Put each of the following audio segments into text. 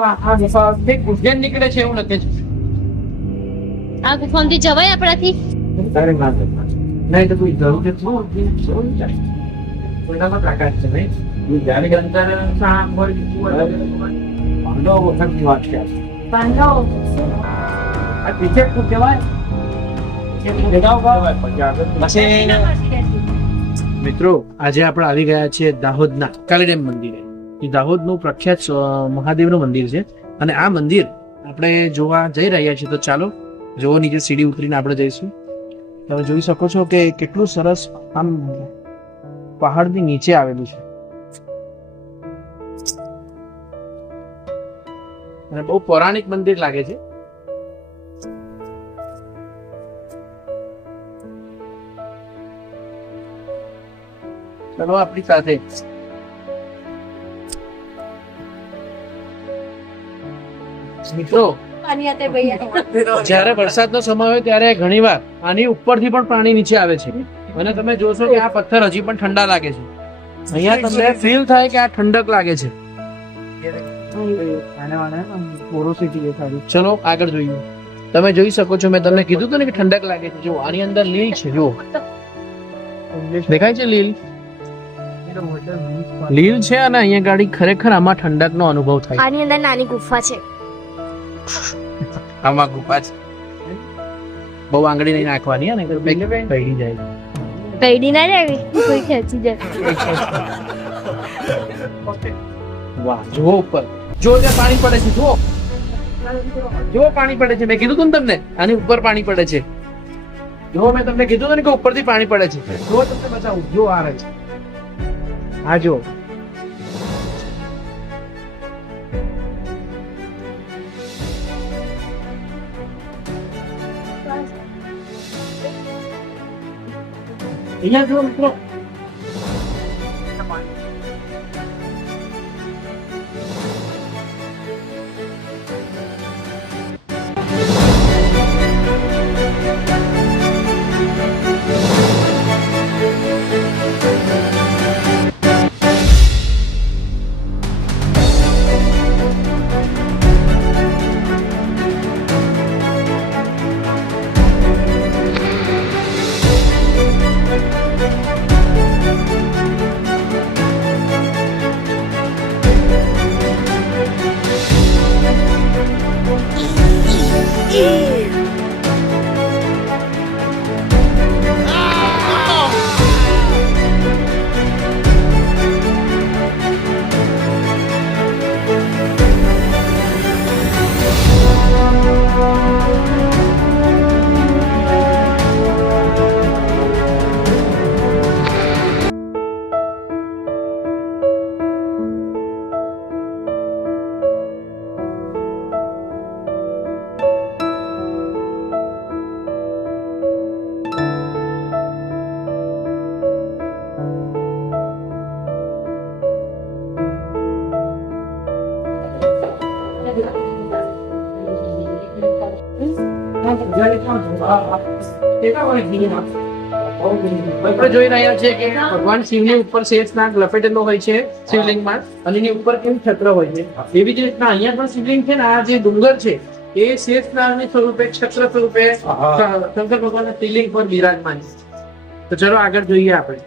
આ ગુફા ઉજ્જૈન નીકળે છે એવું લખે છે. આ ગુફામાંથી જવાય આપણાથી? તારે ના જવાય. નહીં તો કોઈ જરૂર છે શું જાય કોઈના પ્રકાશ છે નહીં જ્યારે અંદર સાપ હોય પાંડવ વખતની વાત છે. આ પીછે શું કહેવાય? મિત્રો આજે આપણે આવી ગયા છીએ દાહોદના કાલીડેમ મંદિરે. એ દાહોદનું પ્રખ્યાત મહાદેવનું મંદિર છે અને આ મંદિર આપણે જોવા જઈ રહ્યા છીએ. તો ચાલો જોવો, નીચે સીડી ઉતરીને આપણે જઈશું. તમે જોઈ શકો છો કે કેટલું સરસ આમ પહાડની નીચે આવેલું છે અને બહુ પૌરાણિક મંદિર લાગે છે. ચલો આપણી સાથે. મિત્રો જ્યારે વરસાદનો સમય હોય ત્યારે ઘણીવાર આની ઉપરથી પણ પાણી નીચે આવે છે અને તમે જોશો કે આ પથ્થર હજી પણ ઠંડા લાગે છે. અહીંયા તમને ફીલ થાય કે આ ઠંડક લાગે છે. ચલો આગળ જોઈએ. તમે જોઈ શકો છો, મેં તમને કીધું હતું ને કે ઠંડક લાગે છે. જો આની અંદર લીલ છે, જો દેખાય છે લીલ લીલ છે અને અહીંયા ગાડી ખરેખર આમાં ઠંડકનો અનુભવ થાય. આની અંદર નાની ગુફા છે. આમાં ગુફા છે. બહુ આંગળી નહીં નાખવાની ને પૈડી જાય. પૈડી ના જાય, કોઈ ખેંચી જાય. વાહ, જુઓ ઉપર, જો ત્યાં પાણી પડે છે. જુઓ જુઓ પાણી પડે છે. મેં કીધું હતું ને તમને આની ઉપર પાણી પડે છે. જો મેં તમને કીધું હતું ને કે ઉપરથી પાણી પડે છે. જો તમને બતાવું, જો આ રહે છે. હા જો અહીંયા જો મિત્રો, આપણે જોઈ રહ્યા છીએ કે ભગવાન શિવની ઉપર શેષનાગ લપેટેલો હોય છે શિવલિંગમાં અને એની ઉપર કેવું છત્ર હોય છે. એવી જ રીતના અહીંયા પણ શિવલિંગ છે ને, આ જે ડુંગર છે એ શેષનાગની સ્વરૂપે છત્ર સ્વરૂપે શંકર ભગવાનના શિવલિંગ પર બિરાજમાન છે. તો ચલો આગળ જોઈએ આપણે.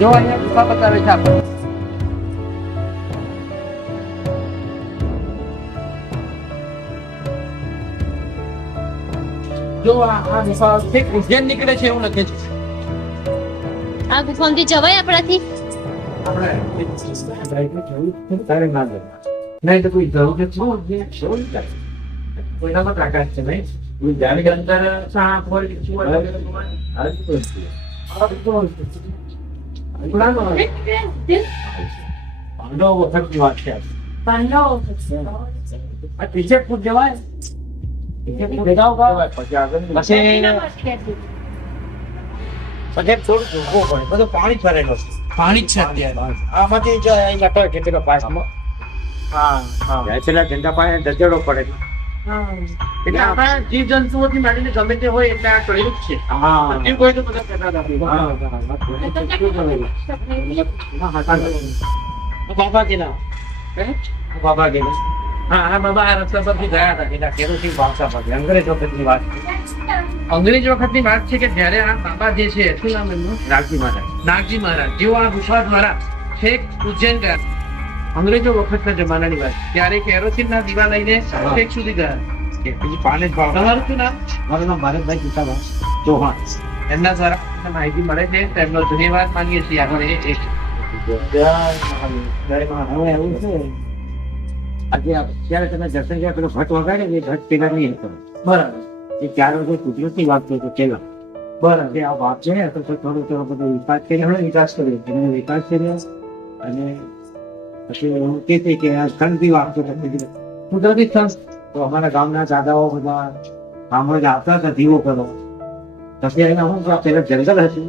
જો અહીંયા ગુફા બતાવે છે આપણે. જો આ ગુફા ઉજ્જૈન નીકળે છે એવું લખે છે. આ ગુફામાંથી જવાય આપણાથી? તારે ના જવાય. નહીં તો કોઈ જરૂર છે શું જાય કોઈના પ્રકાશ છે નહીં જ્યારે અંદર સાપ હોય પાંડવ વખતની વાત છે. આ પીછે કૂદ જવાય. પછી થોડું જોવું પડે. બધું પાણી ભરેલો છે. પાણી જ છે અત્યારે. આમાંથી જો અહીં લટો કેટલો પાસમાં. હા હા પેલા ધંધા પાણી દજડો પડે. એટલે આપણા જીવ જંતુઓથી માંડીને ગમે તે હોય એટલે આ કળિયુગ છે. જીવ કોઈ તો બધા કહેતા હતા. બાબા કેના બાબા કેના હા બાબા આ રસ્તા પરથી ગયા હતા એના કેરોસીન ભાવસા પરથી અંગ્રેજ વખતની વાત છે. અંગ્રેજ વખતની વાત છે કે જ્યારે આ બાબા જે છે શું નામ એમનું નાગજી મહારાજ જેઓ આ ગુફા દ્વારા છેક ઉજ્જૈન ગયા અંગ્રેજો વખતના જમાનાની વાત ત્યારે કેરોસીન ના દીવા લઈને છેક સુધી ગયા. તમારું શું નામ? મારું નામ ભારતભાઈ સીતાભાઈ ચૌહાણ. એમના દ્વારા આપણને માહિતી મળે છે તેમનો ધન્યવાદ માંગીએ છીએ આપણે હવે એવું છે આજે ત્યારે તમે દર્શન કર્યા પેલો ભટ્ટ વગાડે ને એ ભટ્ટ પેલા નહીં હતો. બરાબર એ ત્યારે જે કુદરતી વાત છે પેલા બરાબર જે આ વાત છે તો થોડો બધો વિકાસ કર્યો એનો વિકાસ કર્યો અને પછી એવું કહેતી કે આ ઠંડી વાત છે કુદરતી સ્થળ તો અમારા ગામના દાદાઓ બધા ગામમાં જ આવતા હતા દીવો કરો. પછી એના હું પેલા જંગલ હતું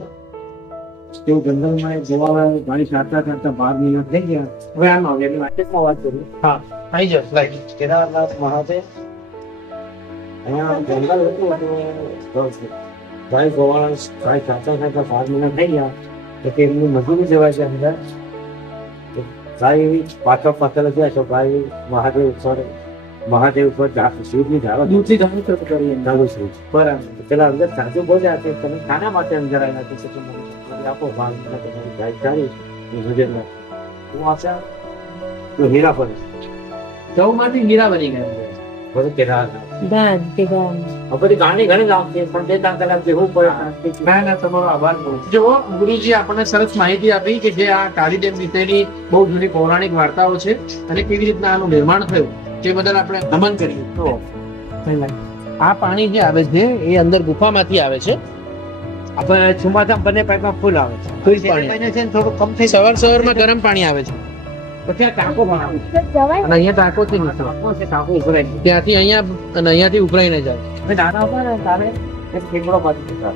તેવું જંગલમાં જોવા ઘણી સાચા સાચા 12 મહિના થઈ ગયા. હવે આમ આવે એની માર્કેટમાં વાત કરું. હા આવી જાઓ લાઈટ કેદારનાથ મહાદેવ અહીંયા જંગલ હતું તો ગાય ગોવાળા ગાય સાચા સાચા 12 મહિના થઈ ગયા તો તેમની મજૂરી જવા છે અંદર ગાય એવી પાછળ ગયા તો ગાય મહાદેવ ઉપર શિવની ધારો દૂધથી ઘણું તરફ કરીએ નાનું શિવ બરાબર પેલા અંદર સાચું બોલ્યા છે તમે ખાના માટે અંદર આવ્યા છે તો મને આપો ભાગ તમારી ગાય સારી ભજન હું આશા તો હીરા પર જવમાંથી હીરા બની ગયા બધું કેદારનાથ દાન બધી ગાણી ઘણી નામ છે પણ 2-3 કલાક જેવું પડે ના તમારો આભાર જો ગુરુજી આપણને સરસ માહિતી આપી કે જે આ કાલીડેમ વિશેની બહુ જૂની પૌરાણિક વાર્તાઓ છે અને કેવી રીતના આનું નિર્માણ થયું તે બદલ આપણે નમન કરીએ. તો આ પાણી જે આવે છે એ અંદર ગુફામાંથી આવે છે. આપણે ચોમાસા બંને પાઇપમાં ફૂલ આવે છે ફૂલ પાણી છે ને થોડું કમ થઈ સવારમાં ગરમ પાણી આવે છે પછી આ ટાંકો પણ આવે અને અહીંયા ટાંકો છે નીચે. ટાંકો ઉભરાય ત્યાંથી અહીંયા અને અહીંયાથી ઉભરાઈને જાય. અમે નાના હતા ને તારે એક ફેફડો બાંધી દીધા.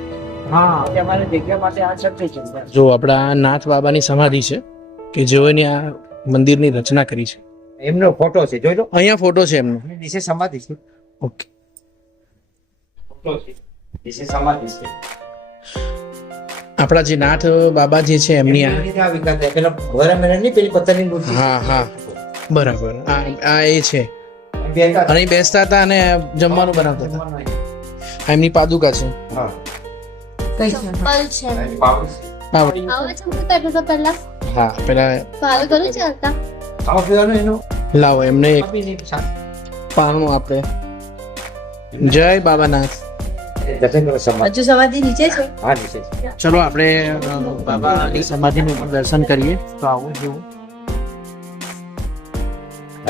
હા એટલે અમારે જગ્યા માટે આ શક્તિ છે જો આપણા નાથ બાબાની સમાધિ છે કે જેઓની આ મંદિરની રચના કરી છે. એમનો ફોટો છે જોઈ લો અહીંયા ફોટો છે એમનો. નીચે સમાધિ છે ઓકે ફોટો છે નીચે સમાધિ છે આપણા જે નાથ બાબા જે છે એમની આ પેલા ઘરે મેરે નહીં પેલી પથ્થરની મૂર્તિ હા બરાબર આ એ છે અને અહીં બેસતા હતા અને જમવાનું બનાવતા હતા. આ એમની પાદુકા છે. હા ચંપલ છે હા આવા ચંપલ પહેરતા હતા પહેલા હા પેલા ફાલો કરું ચાલતા ખાવા પીવાનું એનું લાવો એમને એક પારણું આપણે. જય બાબાનાથ. દર્શન કરો સમાધિ હજુ સમાધિ નીચે છે. હા નીચે છે. ચલો આપણે બાબાની સમાધિનું પણ દર્શન કરીએ. તો આવું જુઓ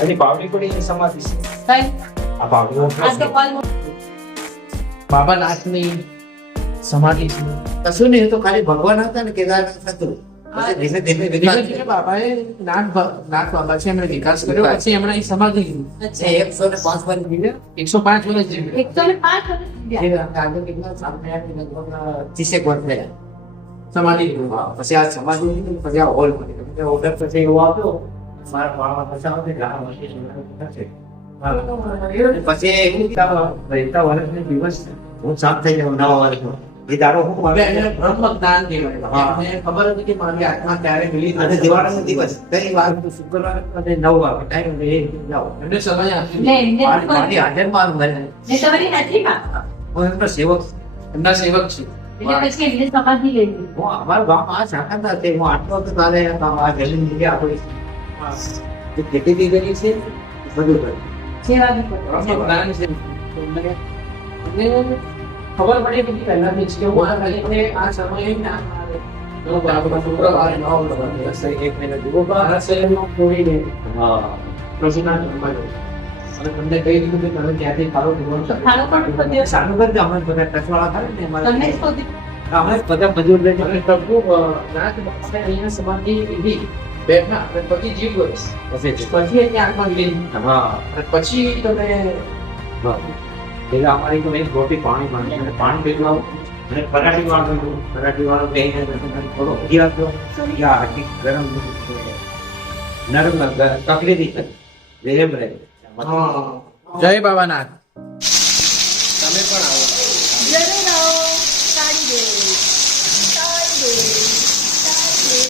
એની પાવડી પડી એ સમાધિ છે કઈ આ પાવડી આ તો કોલ બાબાનાથની સમાધિ છે. કશું નહીં તો ખાલી ભગવાન હતા ને કેદારનાથ હતું પછી ધીમે ધીમે ધીમે ધીમે બાબાએ નાથ બાબા છે એમણે વિકાસ કર્યો પછી એમણે અહીં સમાધિ લીધી. 105 વર્ષ જીવ્યા 105 વર્ષ જીવ્યા. 30 વર્ષ થયા સમાધિ લીધી. પછી આ સમાધિ લીધી, પછી આ હોલ બની ઓર્ડર પછી એવો આવ્યો મારા મામા ફસાવો છે ઘણા વર્ષથી પછી એવું રહેતા વર્ષની દિવસ હું સાફ થઈ જાઉં 9 વર્ષમાં એ દાડો હું હવે એને બ્રહ્મ જ્ઞાન કહેવાય. મને ખબર હતી કે મારી આત્મા ક્યારે મિલી અને દિવાળીનો દિવસ કઈ વાર શુક્રવાર અને 9 વાગે ટાઈમ એ જાઓ એમને સમય આપ્યો. મારી હાજર મારું ઘરે હું એમનો સેવક એમના સેવક છે. હું અમારું ગામ આ શાખા છે હું આટલો તો તારે આ જમીન મૂકી આપણી જે ખેતી બી કરી છે બધું કર્યું બ્રહ્મ જ્ઞાન છે. એમને ખબર પડી કે પહેલાથી જ કે હું આ કરીને આ સમયે જ્ઞાન આવે. તો બાબા શુક્રવારે 9 વાગે એક મહિના જુઓ ભારત શહેરમાં કોઈને હા પ્રભુના જન્મ લો. અને તમને કહી દીધું કે તમે ક્યાંથી ખારો પીવાનો છો. સારું કરી દે અમે બધા ટચવાળા થાય ને અમારે અમે બધા મજૂર લઈને અને પ્રભુ નાથ બાબાએ અહીંયા સમાધિ લીધી બેઠા અને પછી જીવ ગયો પછી એની આત્મા લીધી હા અને પછી તમે હા એટલે અમારી તો એક રોટી પાણી પાણી પીવું અને પરાઠી વાળો બેહીને થોડો ઘી આપજો યા આખી ગરમ નરમ તકલીફ રહે જય બાબાનાથ.